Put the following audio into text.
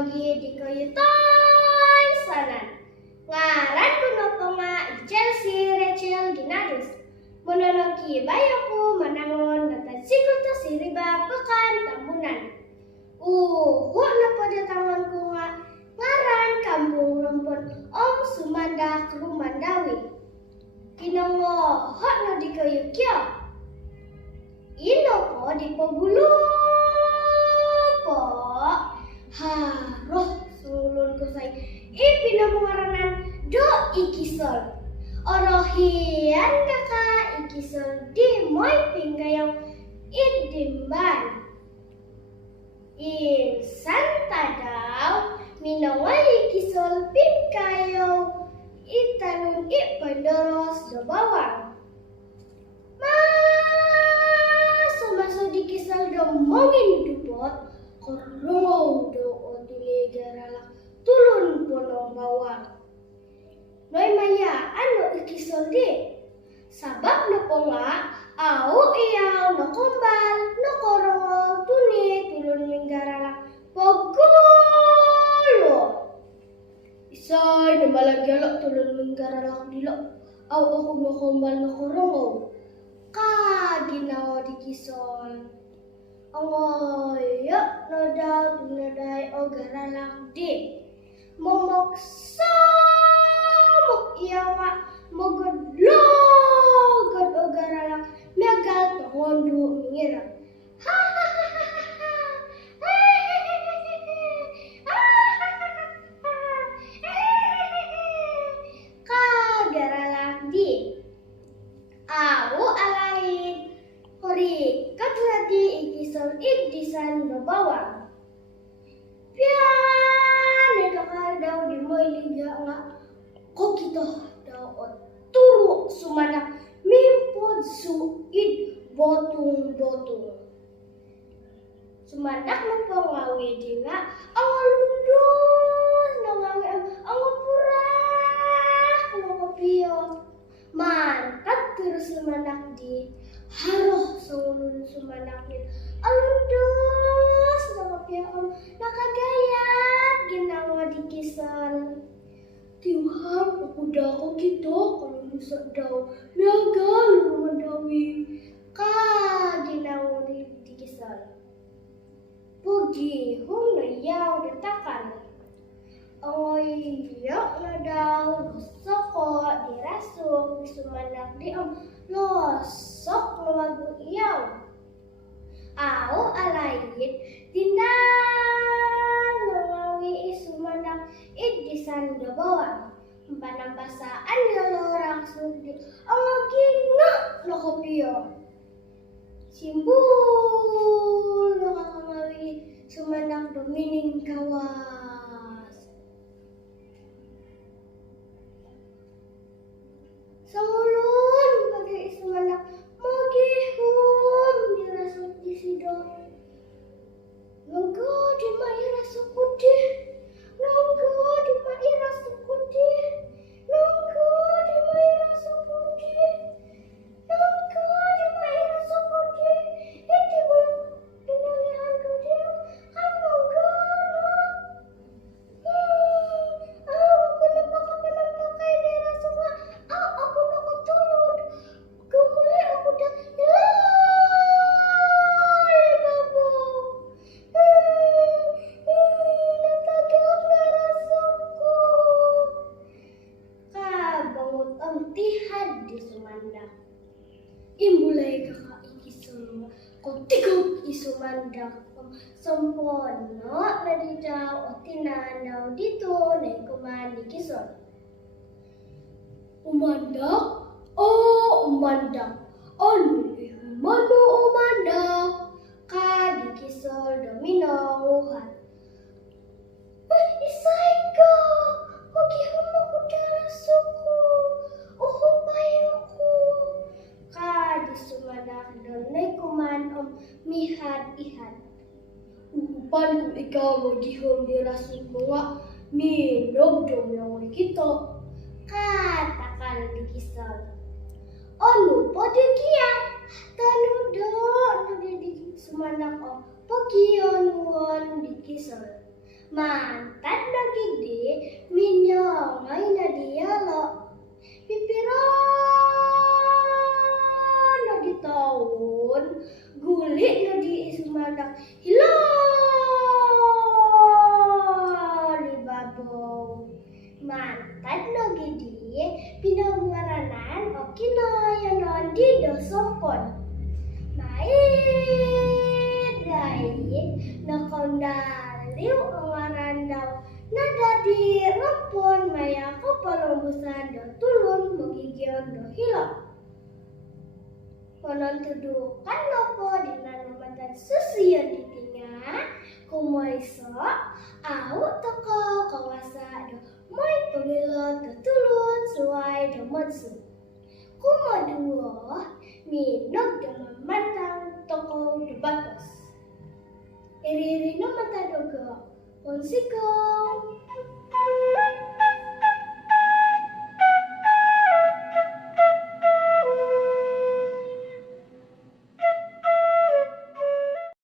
mogi di kayutoy sanan. Ngaran punapa nga Chelsea Rachel Ginadus. Monologi bayaku manangon natasikuto siriba pekan tambunan. Na pada tanganku nga ngaran kampung rumpun Om Sumandak Rumandawi. Kinongo hot no di kayukyo. Ino ko di pabulu po. Haroh sulun ko say ipinamungaranan do ikisol. Orohian kaka ikisol di moy pinggayong idimban. Insan tadaw minaway ikisol pinggayong itanong ipandoros do bawang. Maso di kisal do mongin dupot korungaw do o tuligaralak tulun ponong bawang. Noy maya ano ikisol di? Sabab na po nga au iyaw no kumbal no korungaw tuni tulun minggaralak pogulo. Isay na malagyalak tulun minggaralak dilo au ako no kumbal no korungaw. Ginawa di kisol. Angoyo no daw dunaday o garalak di. Momoksamok iya nga magadlogad o garalak megal tangondo mingirang. Kagaralak di. Au alain hori katradi ikisol ibdisan no bawang. Pian kakal daw di moy liga nga ko kita daw o turu sumanak mimpod suid botung-botung. Sumanak na pangawi di nga ang alundus na ngawi ang purah na kapiyo. Mantap terus sumanak di haroh sulun sumanak di alundus na kapiyo nakagayat ginawa di kisal. Tiwang aku daw kita kalau nusa daw megal rumandawi ginawa di kisal. Pugi hong nayaw datakan. Yak na daw soko dirasuk sumanak di losok lumagu iyaw. Au alayin dinan ngawi sumanak idisan do bawang. Panampasaan yalorang sudi gina no kopiyo. Simbul ngawi sumanak do mining kawas. Samulun bagi sumanak magihum dirasuk di sidong. Nunggu di maira sukudi. Nunggu di maira sukudi. Nunggu di maira sukudi. Nunggu di maira sukudi. Iti boyo pinalihan ko dia. Nunggu no. Aku napakai dirasuk nga. Aku nakatulod. Kumuli ako dah hilali babo. Natagak na rasukko. Kabangot ang tihad di sumandak. Imbulay kaka ikisol. Kung tigog isumandak. Sampon no na di daw o tinanaw dito na ikuman di kisol. Umandak? Umandak. Ano mano umandak? Kadikisol dominanguhan. Isay ka! Maghihum ako darasuko. Uhupayo ko. Kadisumadak doon na kuman mihad-ihad. Uhupan kung ikaw maghihum darasuko nga. Minog doon kita. Katakal di kisal. Ano po di kiya? Tanudo. Nadidig sumanak o. Pagiyon di kisal. Mantan na gidi, minyo ngay na dialo. Pipiron na di taon, gulit na di isumandak. Hilo! Libabaw. Mantan na gidi, pinagmaranan o kinayanan di dosokon. Mait, nakondaliw ang arandaw na dati rampon maya ko palumbusan do tulun magigyon do hilap. Panontudukan no po di nanumatan susiyan di tinga kumoiso au toko kawasa do moy pamilot do tulun suway do monsun. Kumaduo minog do mamantang toko do batos. Iriri no matadogo. Onsikong.